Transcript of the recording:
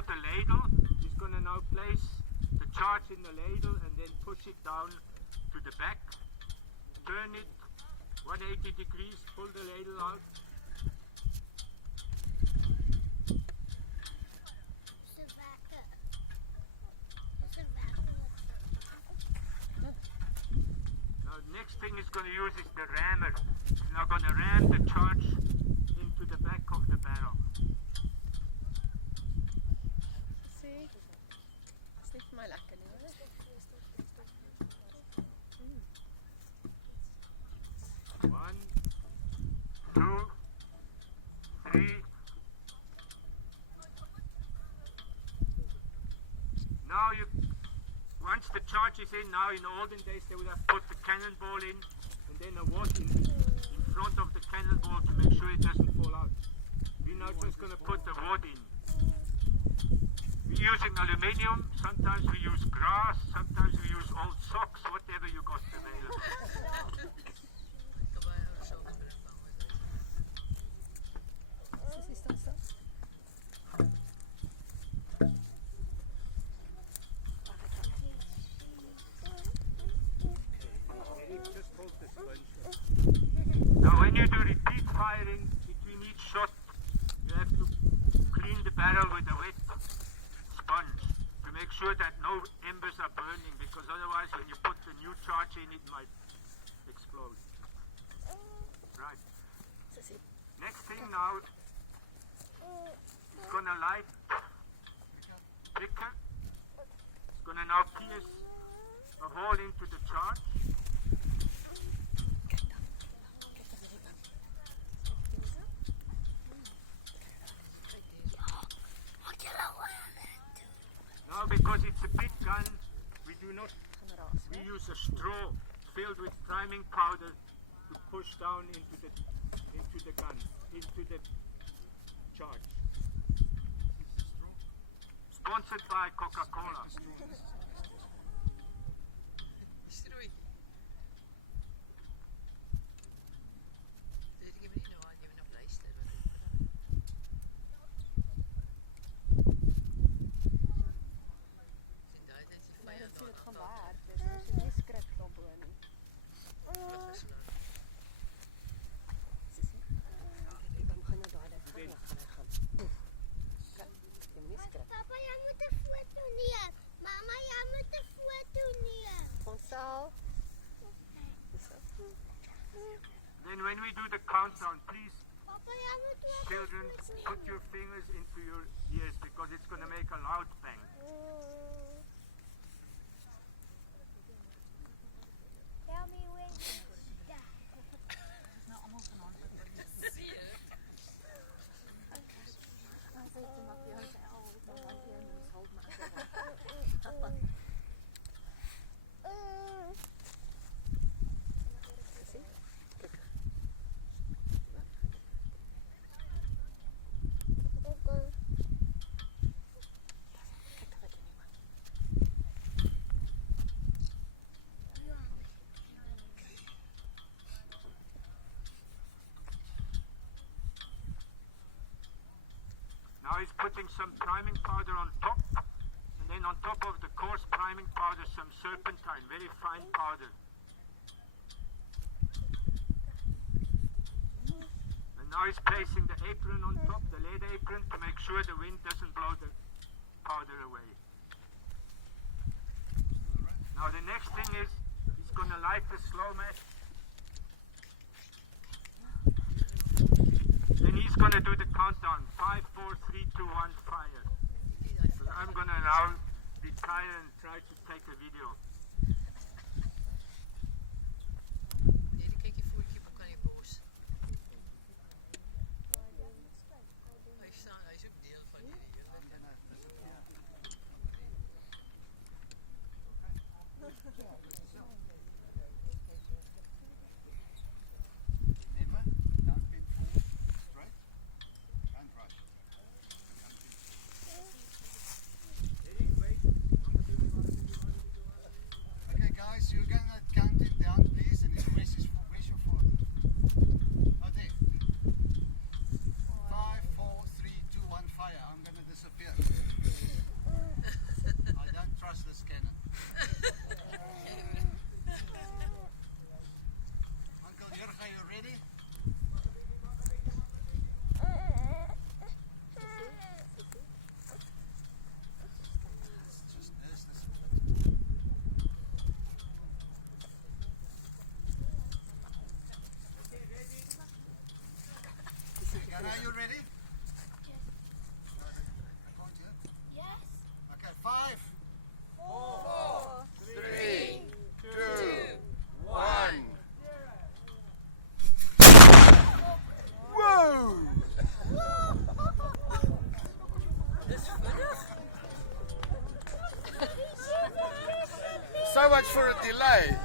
called the ladle. He's going to now place the charge in the ladle and then push it down to the back. Turn it 180 degrees, pull the ladle out. Now the next thing he's going to use is the rammer. He's now going to ram the charge into the back of the barrel. See? Sniff my lekker nu hoor. One, two, three. Now once the charge is in, now in the olden days they would have put the cannonball in and then a wad in front of the cannonball to make sure it doesn't fall out. We're now just going to put the wad in. We're using aluminium, sometimes we use grass, sometimes we use old socks, whatever you got available. Now when you do repeat firing between each shot, you have to clean the barrel with a wet sponge to make sure that no embers are burning, because otherwise when you put the new charge in it might explode. Right. Next thing now, it's going to light flicker. It's going to now pierce a hole into the charge. Now because it's a big gun, we use a straw filled with priming powder to push down into the gun, into the charge. Sponsored by Coca-Cola. Papa, jij moet een foto neer. Mama, jij moet een foto neer. Onszelf. Then when we do the countdown, please, Papa, jij moet ook children, put your fingers into your ears because it's going to make a loud bang. Tell me when. Now he's putting some priming powder on top, and then on top of the coarse priming powder some serpentine, very fine powder. And now he's placing the apron on top, the lead apron, to make sure the wind doesn't blow the powder away. Now the next thing is, he's going to light the slow match. Then he's going to do the countdown, 5, 4, 3, 2, 1, fire. So I'm going to now retire and try to take a video. Jurgen, you ready? Just this. Are you ready? Yes. Okay, 5, 4, 3, 2, 1. Whoa! So much for a delay.